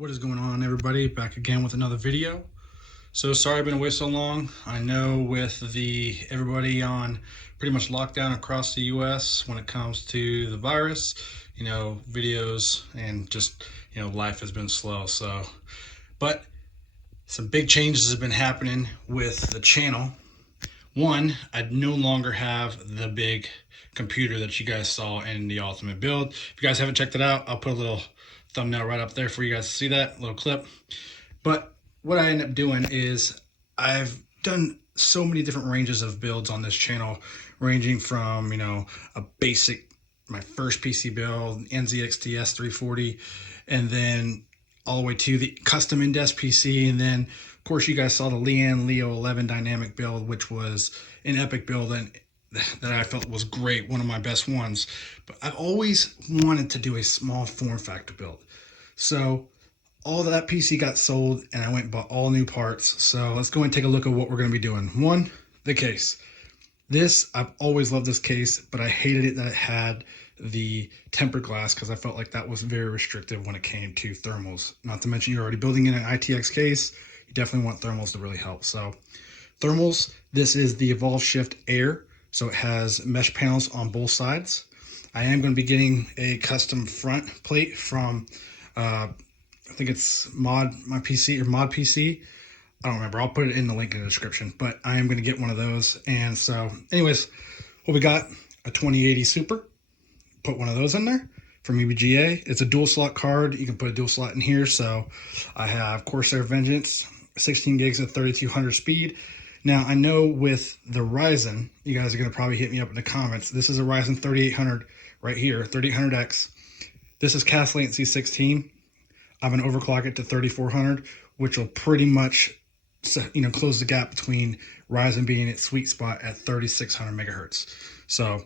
What is going on, everybody? Back again with another video. So sorry I've been away so long. I know with everybody on pretty much lockdown across the US when it comes to the virus, videos and just, life has been slow. But some big changes have been happening with the channel. One, I no longer have the big computer that you guys saw in the ultimate build. If you guys haven't checked it out, I'll put a little thumbnail right up there for you guys to see that little clip. But what I end up doing is I've done so many different ranges of builds on this channel, ranging from, a basic, my first PC build, NZXT 340, and then all the way to the custom in-desk PC. And then, of course, you guys saw the Leanne Leo 11 dynamic build, which was an epic build and that I felt was great, one of my best ones. But I've always wanted to do a small form factor build. So all that PC got sold and I went and bought all new parts. So let's go and take a look at what we're going to be doing. One, the case. This, I've always loved this case, but I hated it that it had the tempered glass because I felt like that was very restrictive when it came to thermals. Not to mention you're already building in an ITX case. You definitely want thermals to really help. So thermals, this is the Evolve Shift Air. So it has mesh panels on both sides. I am going to be getting a custom front plate from, I think it's Mod PC. I don't remember. I'll put it in the link in the description, but I am going to get one of those. And so anyways, what we got, a 2080 Super. Put one of those in there from EVGA. It's a dual slot card. You can put a dual slot in here. So I have Corsair Vengeance, 16 gigs of 3200 speed. Now, I know with the Ryzen, you guys are going to probably hit me up in the comments. This is a Ryzen 3800 right here, 3800X. This is cast latency 16. I'm going to overclock it to 3400, which will pretty much, close the gap between Ryzen being its sweet spot at 3600 megahertz. So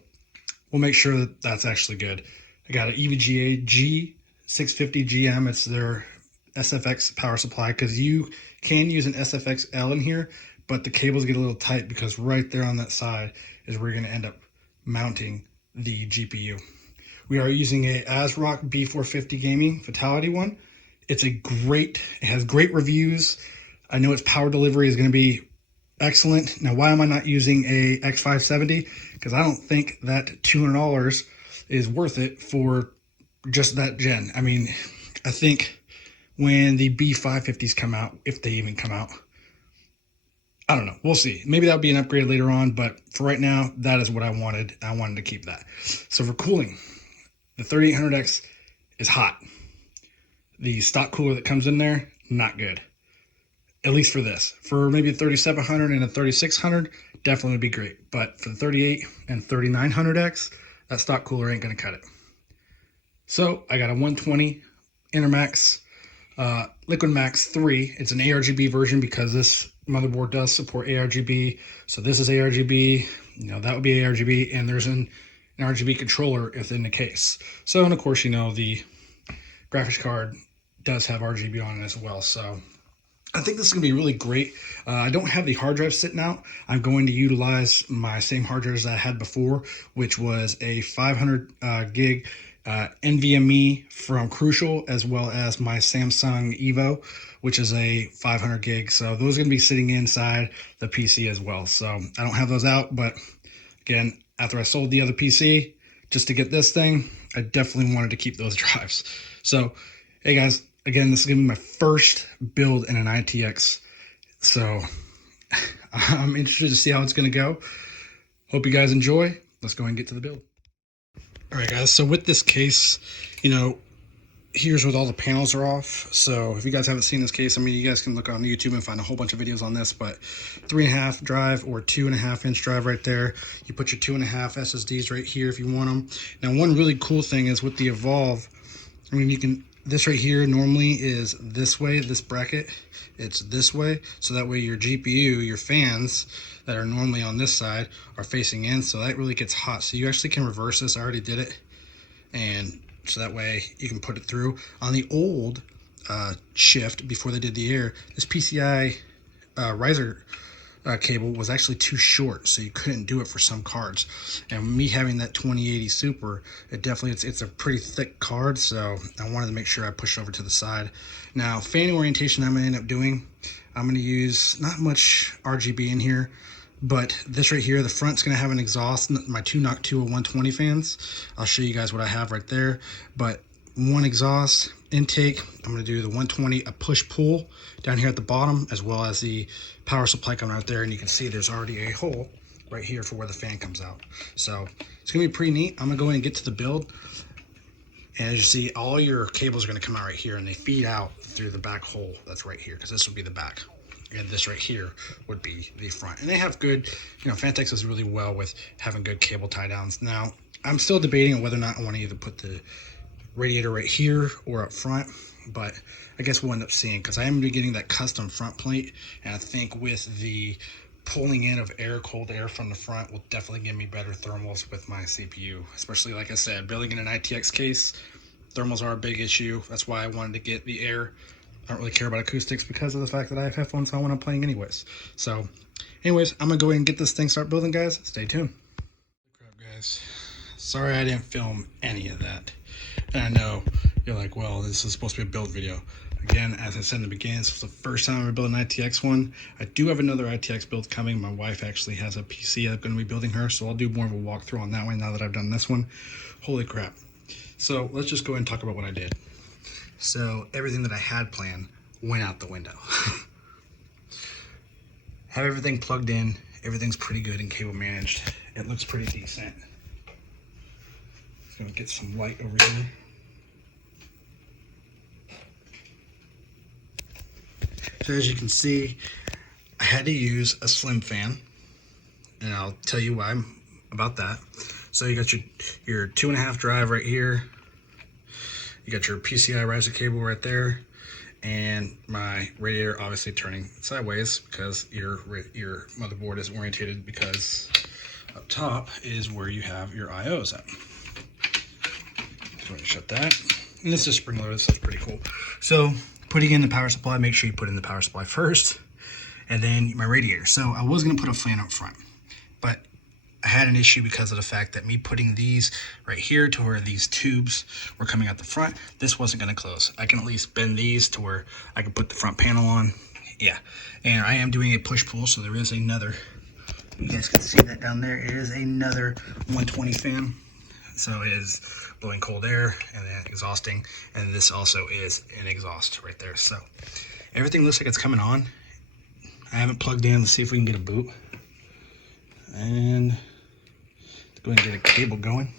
we'll make sure that that's actually good. I got an EVGA G650GM. It's their SFX power supply because you can use an SFX-L in here, but the cables get a little tight because right there on that side is where you're going to end up mounting the GPU. We are using a ASRock B450 Gaming Fatality one. It has great reviews. I know its power delivery is going to be excellent. Now, why am I not using a X570? Because I don't think that $200 is worth it for just that gen. I mean, I think when the B550s come out, if they even come out, I don't know. We'll see. Maybe that'll be an upgrade later on, but for right now, that is what I wanted. I wanted to keep that. So for cooling, the 3800X is hot. The stock cooler that comes in there, not good. At least for this. For maybe a 3700 and a 3600, definitely would be great. But for the 38 and 3900X, that stock cooler ain't going to cut it. So I got a 120 Intermax Liquid Max 3. It's an ARGB version because this motherboard does support ARGB. So this is ARGB, that would be ARGB, and there's an RGB controller within the case. So, and of course, the graphics card does have RGB on it as well. So I think this is going to be really great. I don't have the hard drive sitting out. I'm going to utilize my same hard drives I had before, which was a 500 gig NVMe from Crucial, as well as my Samsung Evo, which is a 500 gig. So those are going to be sitting inside the PC as well. So I don't have those out, but again, after I sold the other PC just to get this thing, I definitely wanted to keep those drives. So, hey guys, again, this is going to be my first build in an ITX. So I'm interested to see how it's going to go. Hope you guys enjoy. Let's go and get to the build. All right, guys, so with this case, here's where all the panels are off. So if you guys haven't seen this case, you guys can look on YouTube and find a whole bunch of videos on this, but 3.5 drive or 2.5 inch drive right there. You put your 2.5 SSDs right here if you want them. Now, one really cool thing is with the Evolve, this right here normally is this way, this bracket, it's this way. So that way your GPU, your fans that are normally on this side are facing in. So that really gets hot. So you actually can reverse this. I already did it. And so that way you can put it through. On the old shift, before they did the air, this PCI riser cable was actually too short, so you couldn't do it for some cards. And me having that 2080 Super, it definitely it's a pretty thick card, so I wanted to make sure I push over to the side. Now, fan orientation I'm gonna end up doing, I'm gonna use not much RGB in here, but this right here, the front's gonna have an exhaust, my two Nock 2 120 fans. I'll show you guys what I have right there, but one exhaust intake. I'm going to do the 120, a push-pull down here at the bottom, as well as the power supply coming out there. And you can see there's already a hole right here for where the fan comes out. So it's going to be pretty neat. I'm going to go ahead and get to the build. And as you see, all your cables are going to come out right here, and they feed out through the back hole that's right here, because this would be the back. And this right here would be the front. And they have good, Fantex does really well with having good cable tie downs. Now, I'm still debating on whether or not I want to either put the radiator right here or up front, but I guess we'll end up seeing, because I am getting that custom front plate, and I think with the pulling in of air, cold air from the front will definitely give me better thermals with my CPU, especially like I said, building in an ITX case, thermals are a big issue. That's why I wanted to get the air. I don't really care about acoustics because of the fact that I have headphones on when I'm playing anyways. So anyways, I'm gonna go ahead and get this thing start building, guys. Stay tuned. Crap, guys, sorry I didn't film any of that. And I know you're like, well, this is supposed to be a build video. Again, as I said in the beginning, this was the first time I built an ITX one. I do have another ITX build coming. My wife actually has a PC I'm going to be building her, so I'll do more of a walkthrough on that one now that I've done this one. Holy crap. So let's just go ahead and talk about what I did. So everything that I had planned went out the window. Have everything plugged in. Everything's pretty good and cable managed. It looks pretty decent. Just going to get some light over here. So as you can see, I had to use a slim fan, and I'll tell you why about that. So you got your 2.5 drive right here. You got your PCI Ryzen cable right there, and my radiator obviously turning sideways because your motherboard is orientated, because up top is where you have your IOs at. So shut that. And this is spring loaded, so it's pretty cool. So putting in the power supply, make sure you put in the power supply first, and then my radiator. So I was gonna put a fan up front, but I had an issue because of the fact that me putting these right here to where these tubes were coming out the front, this wasn't gonna close. I can at least bend these to where I can put the front panel on. Yeah, and I am doing a push-pull, so there is another, you guys can see that down there, it is another 120 fan. So it is blowing cold air and then exhausting, and this also is an exhaust right there. So everything looks like it's coming on. I haven't plugged in. Let's see if we can get a boot. And let's go ahead and get a cable going.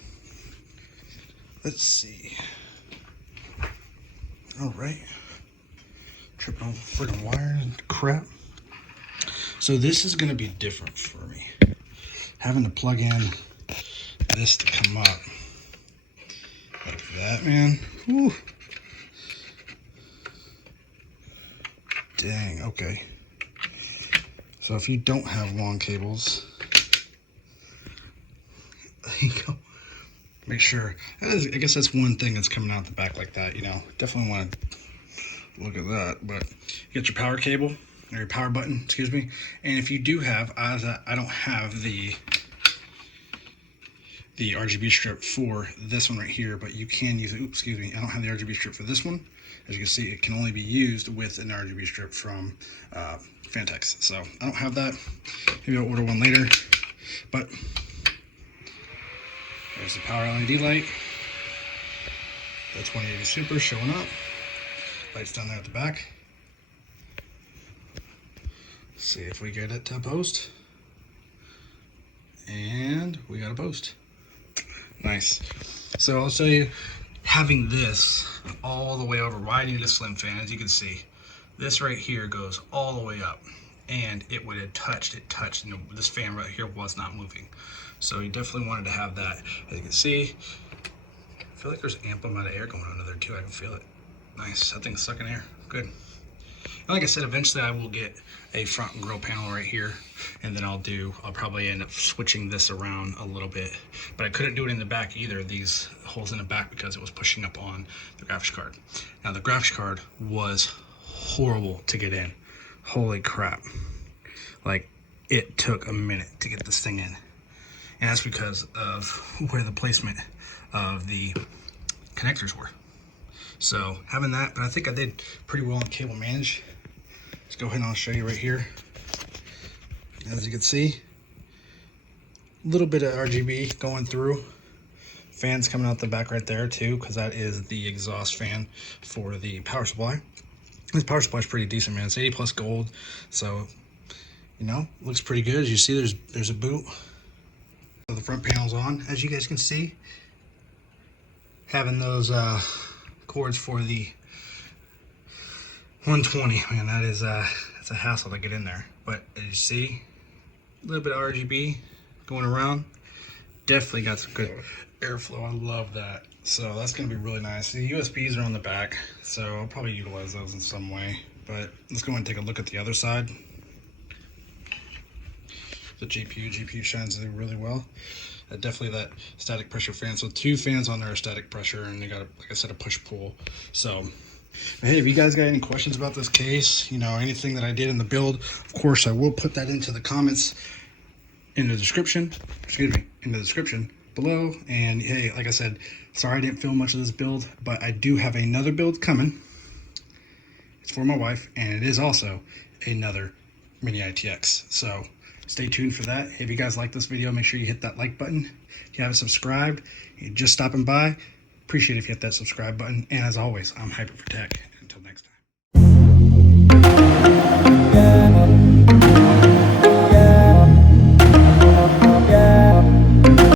Let's see. All right. Tripping on friggin' wires and crap. So this is going to be different for me. Having to plug in this to come up like that, man. Whew. Dang, okay. So if you don't have long cables, there you go. Make sure, I guess that's one thing that's coming out the back like that, definitely want to look at that. But you got your power cable, or your power button, excuse me. And if you do have, I don't have the RGB strip for this one right here, but you can use it. Oops, excuse me. I don't have the RGB strip for this one. As you can see, it can only be used with an RGB strip from Fantex. So I don't have that. Maybe I'll order one later. But there's the power LED light. The 2080 Super showing up. Lights down there at the back. See if we get it to post. And we got a post. Nice. So I'll show you, having this all the way over, why I need a slim fan. As you can see, this right here goes all the way up, and it would have touched, and this fan right here was not moving. So you definitely wanted to have that. As you can see, I feel like there's ample amount of air going on there too. I can feel it. Nice. That thing's sucking air. Good. And like I said, eventually I will get a front and grill panel right here, and then I'll probably end up switching this around a little bit. But I couldn't do it in the back either, these holes in the back, because it was pushing up on the graphics card. Now the graphics card was horrible to get in. Holy crap. Like, it took a minute to get this thing in. And that's because of where the placement of the connectors were. So having that, but I think I did pretty well on cable manage. Let's go ahead and I'll show you right here. As you can see, a little bit of RGB going through. Fans coming out the back right there too, because that is the exhaust fan for the power supply. This power supply is pretty decent, man. It's 80 plus gold, so you know, looks pretty good. As you see, there's a boot. So the front panel's on, as you guys can see. Having those cords for the 120, man, that is it's a hassle to get in there. But as you see, a little bit of RGB going around. Definitely got some good airflow. I love that. So that's going to be really nice. The USBs are on the back, so I'll probably utilize those in some way. But let's go and take a look at the other side. The GPU shines through really well. Definitely that static pressure fan. So 2 fans on there are static pressure, and you got, like I said, a push-pull. So hey, if you guys got any questions about this case, you know, anything that I did in the build, of course I will put that into the comments in the description, in the description below. And hey, like I said, sorry I didn't film much of this build, but I do have another build coming. It's for my wife, and it is also another mini ITX. So stay tuned for that. Hey, if you guys like this video, make sure you hit that like button. If you haven't subscribed, you're just stopping by, appreciate it if you hit that subscribe button. And as always, I'm Hyper for Tech. Until next time.